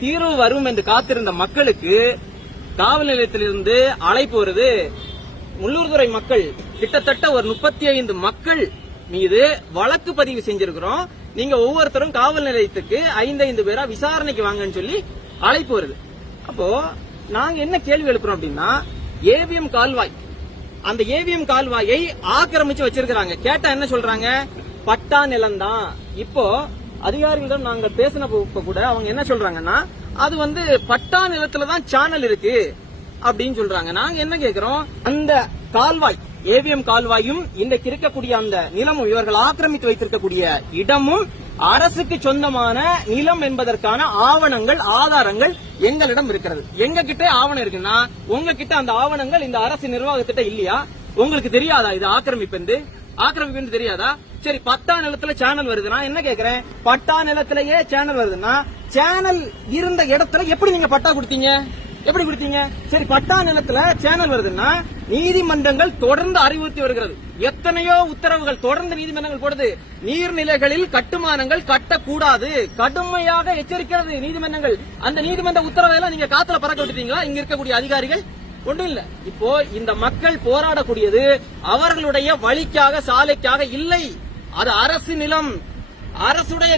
தீர்வு வரும் என்று காத்திருந்த மக்களுக்கு காவல் நிலையத்திலிருந்து அழைப்பு வருது. முள்ளூர்துறை மக்கள் கிட்டத்தட்ட ஒரு 35 மக்கள் மீது வழக்கு பதிவு செஞ்சிருக்கிறோம். நீங்க ஒவ்வொருத்தரும் காவல் நிலையத்துக்கு 5 பேரா விசாரணைக்கு வாங்கன்னு சொல்லி அழைப்பு வருது. அப்போ நாங்க என்ன கேள்வி எழுப்புறோம் அப்படின்னா, ஏவிஎம் கால்வாய், அந்த ஏவிஎம் கால்வாயை ஆக்கிரமிச்சு வச்சிருக்காங்க. கேட்டா என்ன சொல்றாங்க, பட்டா நிலம்தான். இப்போ அதிகாரிகளிடம் நாங்க பேசினப்ப கூட அவங்க என்ன சொல்றாங்கன்னா, அது பட்டா நிலத்துலதான் சேனல் இருக்கு அப்படின்னு சொல்றாங்க. நாங்க என்ன கேக்குறோம், அந்த கால்வாய் ஏவிஎம் கால்வாயும் இன்றைக்கு இருக்கக்கூடிய அந்த நிலமும், இவர்கள் ஆக்கிரமித்து வைத்திருக்கக்கூடிய இடமும் அரசுக்கு சொந்தமான நிலம் என்பதற்கான ஆவணங்கள், ஆதாரங்கள் எங்களிடம் இருக்கிறது. எங்க கிட்ட ஆவணம் இருக்குன்னா, உங்ககிட்ட அந்த ஆவணங்கள் இந்த அரசு நிர்வாகத்திட்ட இல்லையா? உங்களுக்கு தெரியாதா இது ஆக்கிரமிப்பு தெரியாதா? சரி, பட்டா நிலத்துல சேனல் வருதுன்னா என்ன கேக்குறேன், பட்டா நிலத்திலேயே சேனல் வருதுன்னா சேனல் இருந்த இடத்துல எப்படி நீங்க பட்டா கொடுத்தீங்க? எப்படி கொடுத்தீங்க? சரி, பட்டா நிலத்துல சேனல் வருதுன்னா நீதிமன்றங்கள் தொடர்ந்து அறிவுறுத்தி வருகிறது. எத்தனையோ உத்தரவுகள் தொடர்ந்து நீதிமன்றங்கள் போடுது. நீர்நிலைகளில் கட்டுமானங்கள் கட்டக்கூடாது, கடுமையாக எச்சரிக்கிறது நீதிமன்றங்கள். அந்த நீதிமன்ற உத்தரவை எல்லாம் நீங்க காத்துல பறக்க விட்டுட்டீங்களா இங்க இருக்கக்கூடிய அதிகாரிகள்? ஒன்றும் இல்ல. இப்போ இந்த மக்கள் போராடக்கூடியது அவர்களுடைய வழிக்காக, சாலைக்காக இல்லை. அது அரசு நிலம், அரசுடைய